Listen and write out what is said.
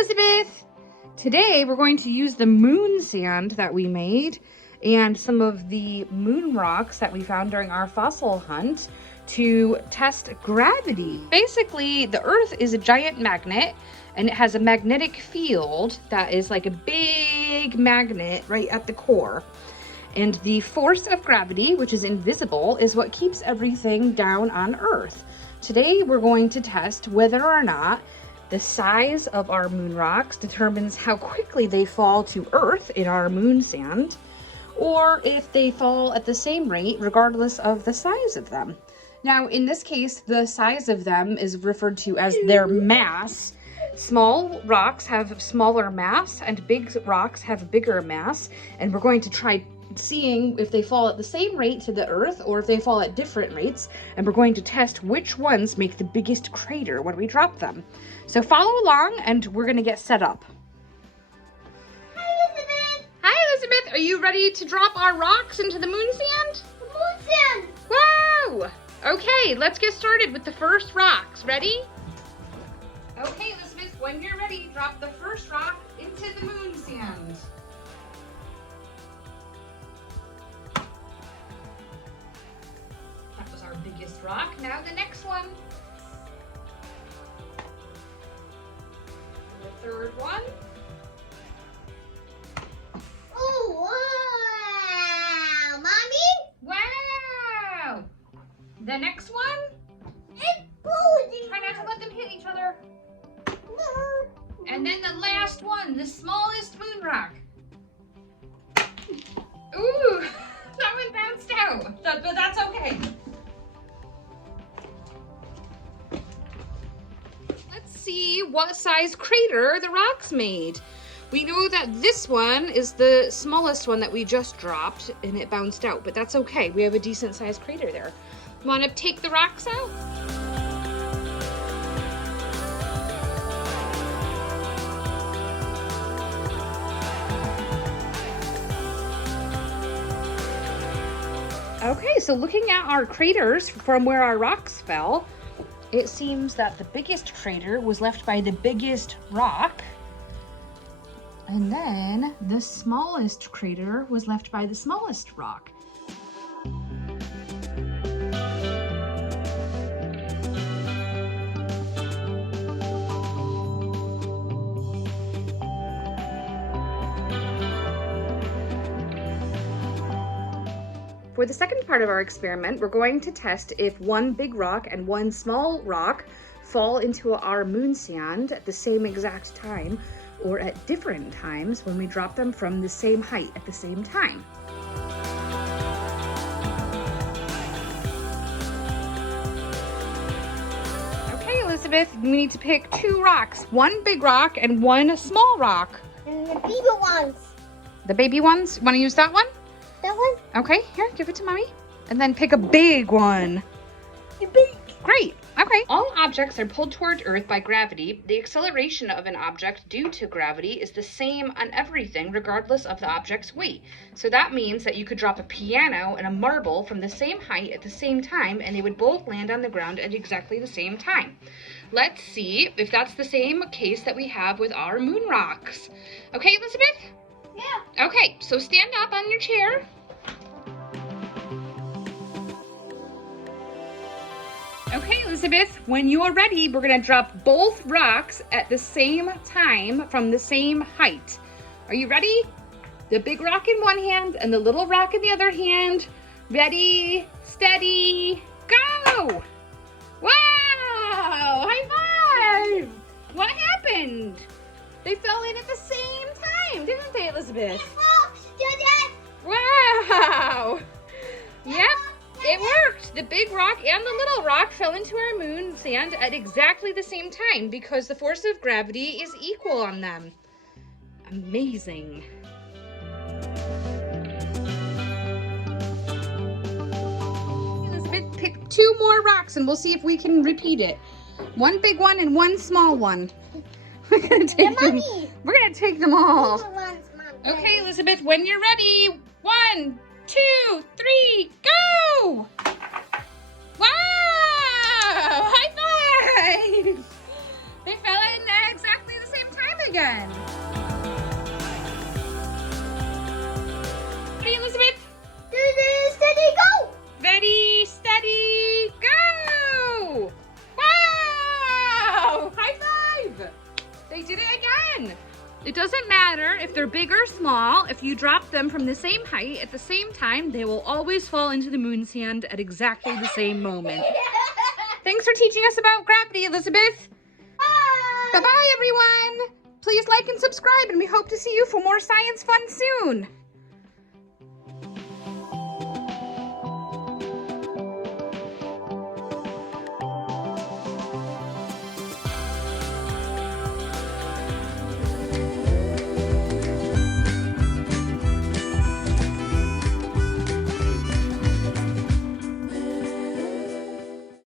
Elizabeth! Today we're going to use the moon sand that we made and some of the moon rocks that we found during our fossil hunt to test gravity. Basically, the Earth is a giant magnet and it has a magnetic field that is like a big magnet right at the core. And the force of gravity, which is invisible, is what keeps everything down on Earth. Today we're going to test whether or not the size of our moon rocks determines how quickly they fall to Earth in our moon sand, or if they fall at the same rate regardless of the size of them. Now, in this case, the size of them is referred to as their mass. Small rocks have smaller mass and big rocks have bigger mass, and we're going to try seeing if they fall at the same rate to the Earth or if they fall at different rates, and we're going to test which ones make the biggest crater when we drop them. So follow along and we're going to get set up. Hi, Elizabeth! Hi, Elizabeth! Are you ready to drop our rocks into the moon sand? The moon sand! Wow! Okay, let's get started with the first rocks. Ready? Okay, Elizabeth, when you're ready, drop the first rock into the moon sand. That was our biggest rock. Now the next one. The third one. Oh, wow! Mommy? Wow! The next one. Exploding! Try not to let them hit each other. And then the last one, the smallest moon rock. Ooh, that one bounced out, but that's okay. Let's see what size crater the rocks made. We know that this one is the smallest one that we just dropped and it bounced out, but that's okay. We have a decent sized crater there. Want to take the rocks out? Okay, so looking at our craters from where our rocks fell, it seems that the biggest crater was left by the biggest rock, and then the smallest crater was left by the smallest rock. For the second part of our experiment, we're going to test if one big rock and one small rock fall into our moon sand at the same exact time or at different times when we drop them from the same height at the same time. Okay, Elizabeth, we need to pick two rocks, one big rock and one small rock. And the baby ones. The baby ones? Want to use that one? That one? Okay, here, give it to Mommy. And then pick a big one. Big. Great, okay. All objects are pulled toward Earth by gravity. The acceleration of an object due to gravity is the same on everything regardless of the object's weight. So that means that you could drop a piano and a marble from the same height at the same time and they would both land on the ground at exactly the same time. Let's see if that's the same case that we have with our moon rocks. Okay, Elizabeth? Yeah. Okay, so stand up on your chair. Okay, Elizabeth, when you're ready, we're gonna drop both rocks at the same time from the same height. Are you ready? The big rock in one hand and the little rock in the other hand. Ready, steady, go! Wow, high five! What happened? They fell in at the same time, didn't they, Elizabeth? Wow! Yep, it worked. The big rock and the little rock fell into our moon sand at exactly the same time because the force of gravity is equal on them. Amazing. Elizabeth, pick two more rocks and we'll see if we can repeat it. One big one and one small one. We're gonna take them. We're gonna take them all. Okay, Elizabeth, when you're ready. 1, 2, 3, go! Wow! High five! They fell in at exactly the same time again. again. Ready, Elizabeth? Steady, go! Ready, steady, go! Wow! High five! They did it again. It doesn't matter if they're big or small. If you drop them from the same height at the same time, they will always fall into the moon sand at exactly the same moment. Thanks for teaching us about gravity, Elizabeth. Bye! Bye-bye, everyone. Please like and subscribe, and we hope to see you for more science fun soon.